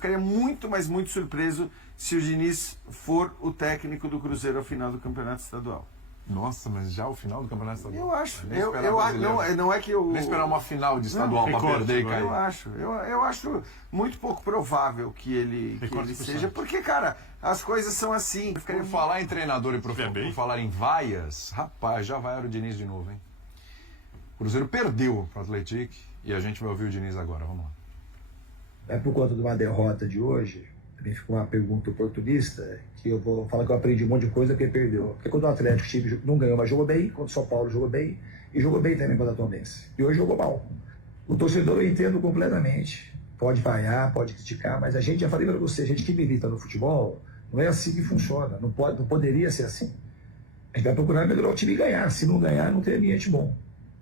ficaria muito, mas muito surpreso se o Diniz for o técnico do Cruzeiro ao final do Campeonato Estadual. Nossa, mas já o final do Campeonato Estadual? Eu acho. Não é que Nem esperar uma final de estadual para perder e cair. Eu acho muito pouco provável que ele seja, porque, cara, as coisas são assim. Por falar em treinador e por falar em vaias, rapaz, já vai o Diniz de novo, hein? O Cruzeiro perdeu para o Atlético e a gente vai ouvir o Diniz agora, vamos lá. É por conta de uma derrota de hoje, também ficou uma pergunta oportunista, que eu vou falar que eu aprendi um monte de coisa porque perdeu. Porque quando o Atlético time não ganhou, mas jogou bem, quando o São Paulo jogou bem, e jogou bem também contra a Tombense. E hoje jogou mal. O torcedor eu entendo completamente. Pode vaiar, pode criticar, mas a gente, já falei para você, a gente que milita no futebol, não é assim que funciona, não poderia ser assim. A gente vai procurar melhorar o time e ganhar. Se não ganhar, não tem ambiente bom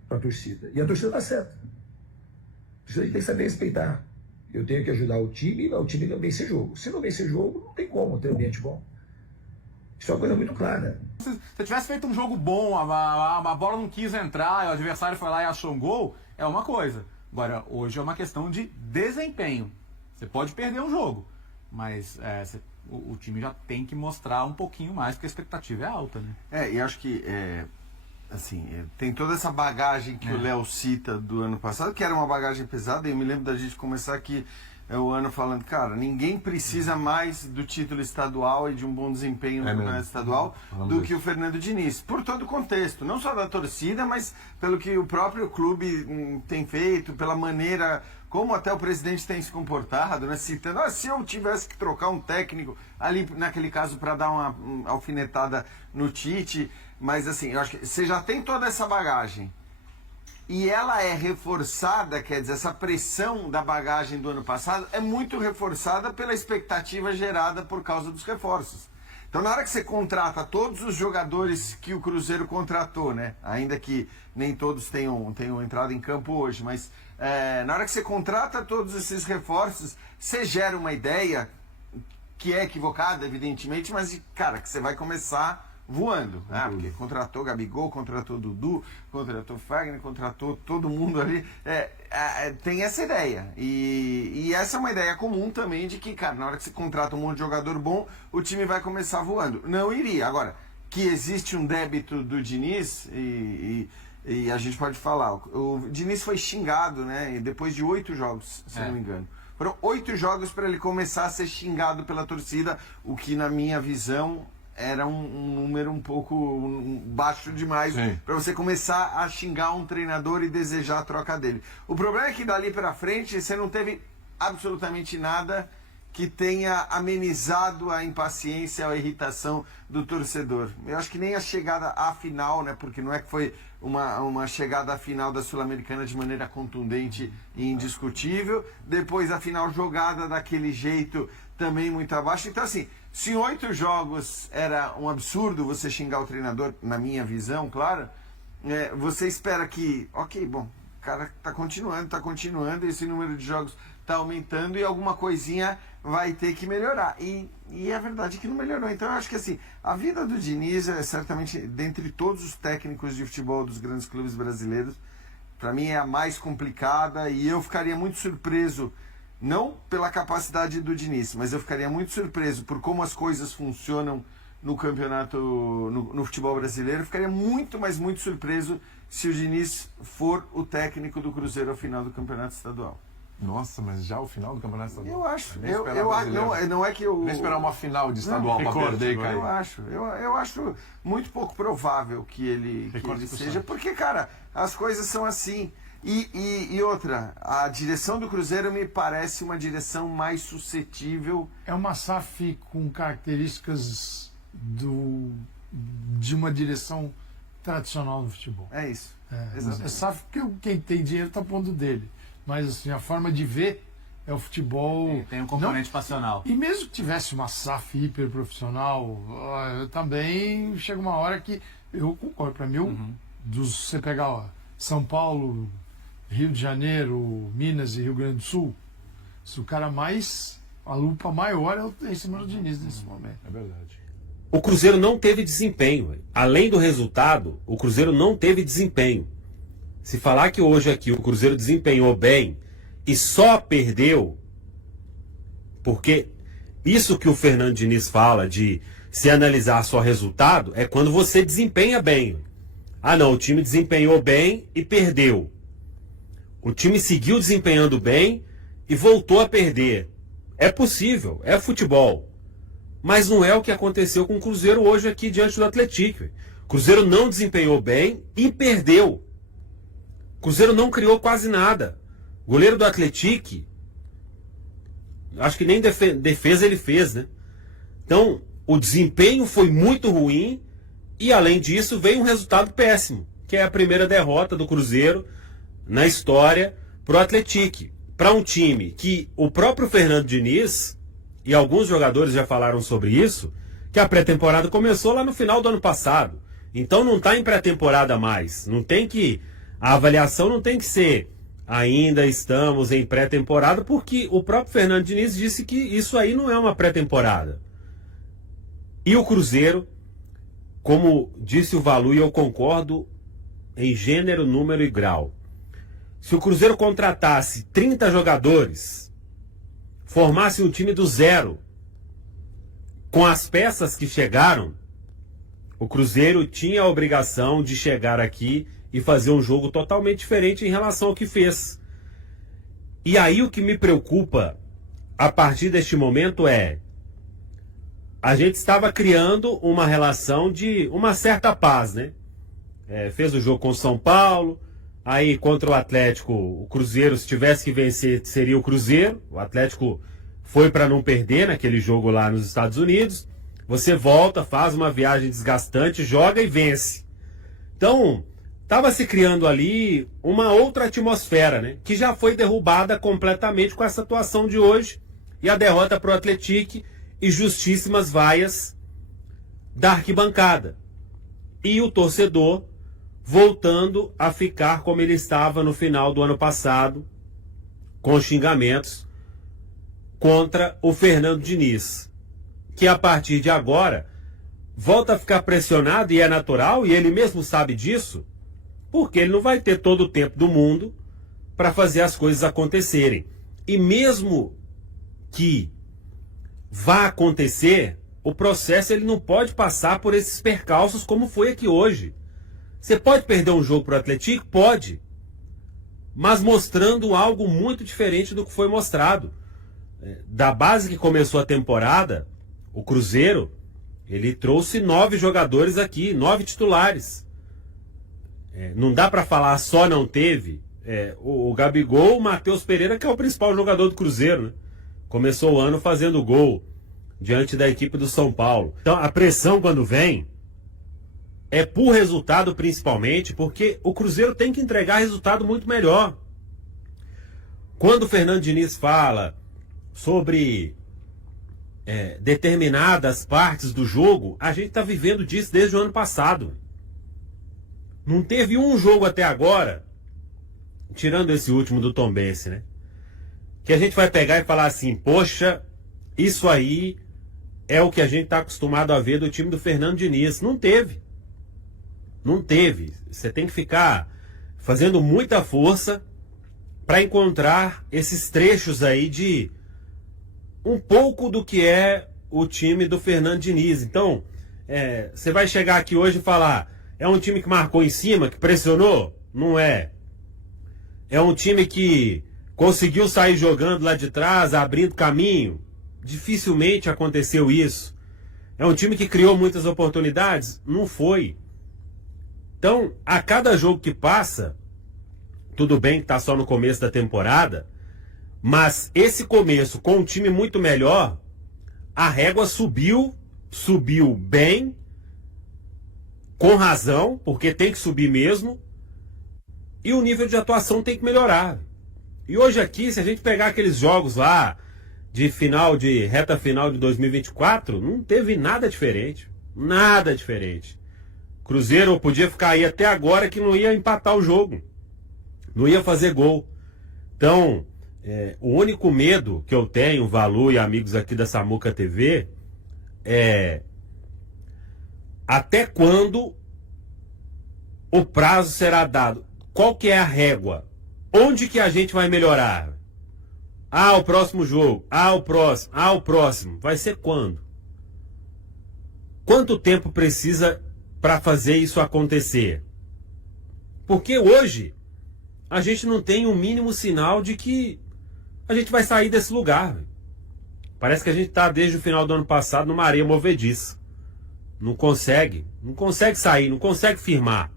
para a torcida. E a torcida está certa. A torcida tem que saber respeitar. Eu tenho que ajudar o time não vencer jogo. Se não vencer jogo, não tem como ter ambiente bom. Isso é uma coisa muito clara. Se tivesse feito um jogo bom, a bola não quis entrar, o adversário foi lá e achou um gol, é uma coisa. Agora, hoje é uma questão de desempenho. Você pode perder um jogo, mas o time já tem que mostrar um pouquinho mais, porque a expectativa é alta, né? E acho que tem toda essa bagagem que o Léo cita do ano passado, que era uma bagagem pesada, e eu me lembro da gente começar aqui o ano falando, cara, ninguém precisa mais do título estadual e de um bom desempenho no campeonato estadual do que o Fernando Diniz, por todo o contexto, não só da torcida, mas pelo que o próprio clube tem feito, pela maneira como até o presidente tem se comportado, né, citando, se eu tivesse que trocar um técnico ali, naquele caso, para dar uma alfinetada no Tite. Mas assim, eu acho que você já tem toda essa bagagem e ela é reforçada, quer dizer, essa pressão da bagagem do ano passado é muito reforçada pela expectativa gerada por causa dos reforços. Então, na hora que você contrata todos os jogadores que o Cruzeiro contratou, né? Ainda que nem todos tenham entrado em campo hoje, mas na hora que você contrata todos esses reforços, você gera uma ideia que é equivocada, evidentemente, mas, cara, que você vai começar voando, porque contratou Gabigol, contratou Dudu, contratou Fagner, contratou todo mundo ali, tem essa ideia, e essa é uma ideia comum também de que, cara, na hora que você contrata um monte de jogador bom, o time vai começar voando. Não iria. Agora, que existe um débito do Diniz, e a gente pode falar, o Diniz foi xingado, né, depois de 8 jogos, se não me engano. Foram 8 jogos para ele começar a ser xingado pela torcida, o que na minha visão era um número um pouco baixo demais para você começar a xingar um treinador e desejar a troca dele. O problema é que dali para frente você não teve absolutamente nada que tenha amenizado a impaciência ou a irritação do torcedor. Eu acho que nem a chegada à final, né, porque não é que foi uma chegada à final da Sul-Americana de maneira contundente e indiscutível, depois a final jogada daquele jeito também muito abaixo. Então, assim, se em 8 jogos era um absurdo você xingar o treinador, na minha visão, claro, você espera que, bom, o cara tá continuando, esse número de jogos tá aumentando e alguma coisinha vai ter que melhorar. E é verdade que não melhorou. Então eu acho que assim, a vida do Diniz é certamente, dentre todos os técnicos de futebol dos grandes clubes brasileiros, para mim é a mais complicada, e eu ficaria muito surpreso, não pela capacidade do Diniz, mas eu ficaria muito surpreso por como as coisas funcionam no campeonato, no futebol brasileiro. Eu ficaria muito, mas muito surpreso se o Diniz for o técnico do Cruzeiro ao final do campeonato estadual. Nossa, mas já o final do campeonato estadual? Eu acho. Não é que eu... Nem esperar uma final de estadual para perder e cair. Eu acho muito pouco provável que ele seja, porque, cara, as coisas são assim. E outra, a direção do Cruzeiro me parece uma direção mais suscetível. É uma SAF com características de uma direção tradicional no futebol. É isso. É SAF porque quem tem dinheiro está pondo dele. Mas assim, a forma de ver é o futebol... Tem um componente passional. E mesmo que tivesse uma SAF hiper profissional, também chega uma hora que eu concordo. Para mim, você pegar São Paulo, Rio de Janeiro, Minas e Rio Grande do Sul, se o cara a lupa maior é em cima do Diniz nesse momento. É verdade. O Cruzeiro não teve desempenho. Além do resultado, o Cruzeiro não teve desempenho. Se falar que hoje aqui o Cruzeiro desempenhou bem e só perdeu Porque isso que o Fernando Diniz fala de se analisar só resultado é quando você desempenha bem. Ah não, o time desempenhou bem e perdeu. O time seguiu desempenhando bem e voltou a perder. É possível, é futebol. Mas não é o que aconteceu com o Cruzeiro hoje aqui diante do Atlético. O Cruzeiro não desempenhou bem e perdeu. O Cruzeiro não criou quase nada. O goleiro do Atlético, acho que nem defesa ele fez, né? Então, o desempenho foi muito ruim e, além disso, veio um resultado péssimo, que é a primeira derrota do Cruzeiro na história para o Atlético. Para um time que o próprio Fernando Diniz, e alguns jogadores já falaram sobre isso, que a pré-temporada começou lá no final do ano passado. Então não está em pré-temporada mais. Não tem que... A avaliação não tem que ser ainda estamos em pré-temporada, porque o próprio Fernando Diniz disse que isso aí não é uma pré-temporada. E o Cruzeiro, como disse o Valu, e eu concordo em gênero, número e grau. Se o Cruzeiro contratasse 30 jogadores, formasse um time do zero, com as peças que chegaram, o Cruzeiro tinha a obrigação de chegar aqui e fazer um jogo totalmente diferente em relação ao que fez. E aí o que me preocupa a partir deste momento é: a gente estava criando uma relação de uma certa paz, né? Fez o jogo com o São Paulo, aí contra o Atlético, o Cruzeiro, se tivesse que vencer, seria o Cruzeiro. O Atlético foi para não perder naquele jogo lá nos Estados Unidos. Você volta, faz uma viagem desgastante, joga e vence. Então, estava se criando ali uma outra atmosfera, né? Que já foi derrubada completamente com essa atuação de hoje e a derrota para o Atlético e justíssimas vaias da arquibancada. E o torcedor voltando a ficar como ele estava no final do ano passado, com xingamentos contra o Fernando Diniz, que a partir de agora volta a ficar pressionado, e é natural, e ele mesmo sabe disso, porque ele não vai ter todo o tempo do mundo para fazer as coisas acontecerem. E mesmo que vá acontecer, o processo ele não pode passar por esses percalços como foi aqui hoje. Você pode perder um jogo para o Atlético? Pode. Mas mostrando algo muito diferente do que foi mostrado. Da base que começou a temporada, o Cruzeiro, ele trouxe 9 jogadores aqui, 9 titulares. Não dá para falar só não teve. O Gabigol, o Matheus Pereira, que é o principal jogador do Cruzeiro, né? Começou o ano fazendo gol diante da equipe do São Paulo. Então a pressão quando vem é por resultado principalmente, porque o Cruzeiro tem que entregar resultado muito melhor. Quando o Fernando Diniz fala sobre determinadas partes do jogo, a gente está vivendo disso desde o ano passado. Não teve um jogo até agora, tirando esse último do Tombense, né? Que a gente vai pegar e falar assim, poxa, isso aí é o que a gente está acostumado a ver do time do Fernando Diniz. Não teve. Não teve. Você tem que ficar fazendo muita força para encontrar esses trechos aí de um pouco do que é o time do Fernando Diniz. Então, você vai chegar aqui hoje e falar, é um time que marcou em cima, que pressionou? Não é. É um time que conseguiu sair jogando lá de trás, abrindo caminho? Dificilmente aconteceu isso. É um time que criou muitas oportunidades? Não foi. Então, a cada jogo que passa, tudo bem que está só no começo da temporada, mas esse começo com um time muito melhor, a régua subiu bem, com razão, porque tem que subir mesmo, e o nível de atuação tem que melhorar. E hoje aqui, se a gente pegar aqueles jogos lá de reta final de 2024, não teve nada diferente. Nada diferente. Cruzeiro podia ficar aí até agora que não ia empatar o jogo. Não ia fazer gol. Então, o único medo que eu tenho, Valu e amigos aqui da Samuca TV, é até quando o prazo será dado? Qual que é a régua? Onde que a gente vai melhorar? Ah, o próximo jogo. Ah, o próximo. Ah, o próximo. Vai ser quando? Quanto tempo precisa para fazer isso acontecer? Porque hoje a gente não tem um mínimo sinal de que a gente vai sair desse lugar. Véio. Parece que a gente está desde o final do ano passado numa areia movediça. Não consegue sair, não consegue firmar.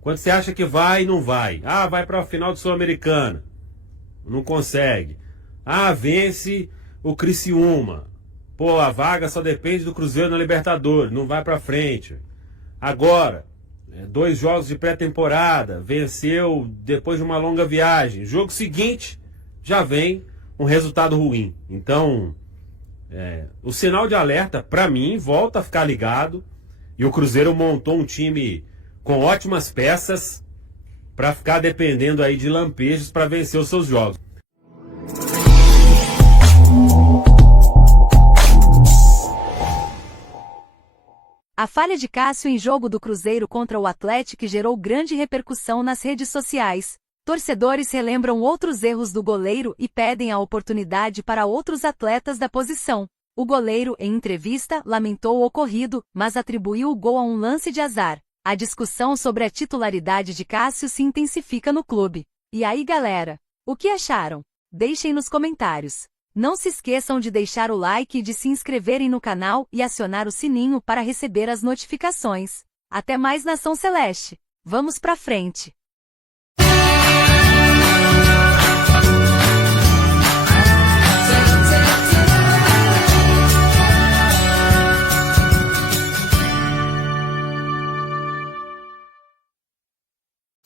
Quando você acha que vai, não vai. Ah, vai para a final do Sul-Americana. Não consegue. Ah, vence o Criciúma. Pô, a vaga só depende do Cruzeiro na Libertadores, não vai para frente. Agora, 2 jogos de pré-temporada, venceu depois de uma longa viagem. Jogo seguinte, já vem um resultado ruim. Então, o sinal de alerta, para mim, volta a ficar ligado. E o Cruzeiro montou um time com ótimas peças para ficar dependendo aí de lampejos para vencer os seus jogos. A falha de Cássio em jogo do Cruzeiro contra o Atlético gerou grande repercussão nas redes sociais. Torcedores relembram outros erros do goleiro e pedem a oportunidade para outros atletas da posição. O goleiro, em entrevista, lamentou o ocorrido, mas atribuiu o gol a um lance de azar. A discussão sobre a titularidade de Cássio se intensifica no clube. E aí, galera? O que acharam? Deixem nos comentários. Não se esqueçam de deixar o like e de se inscreverem no canal e acionar o sininho para receber as notificações. Até mais, Nação Celeste! Vamos pra frente!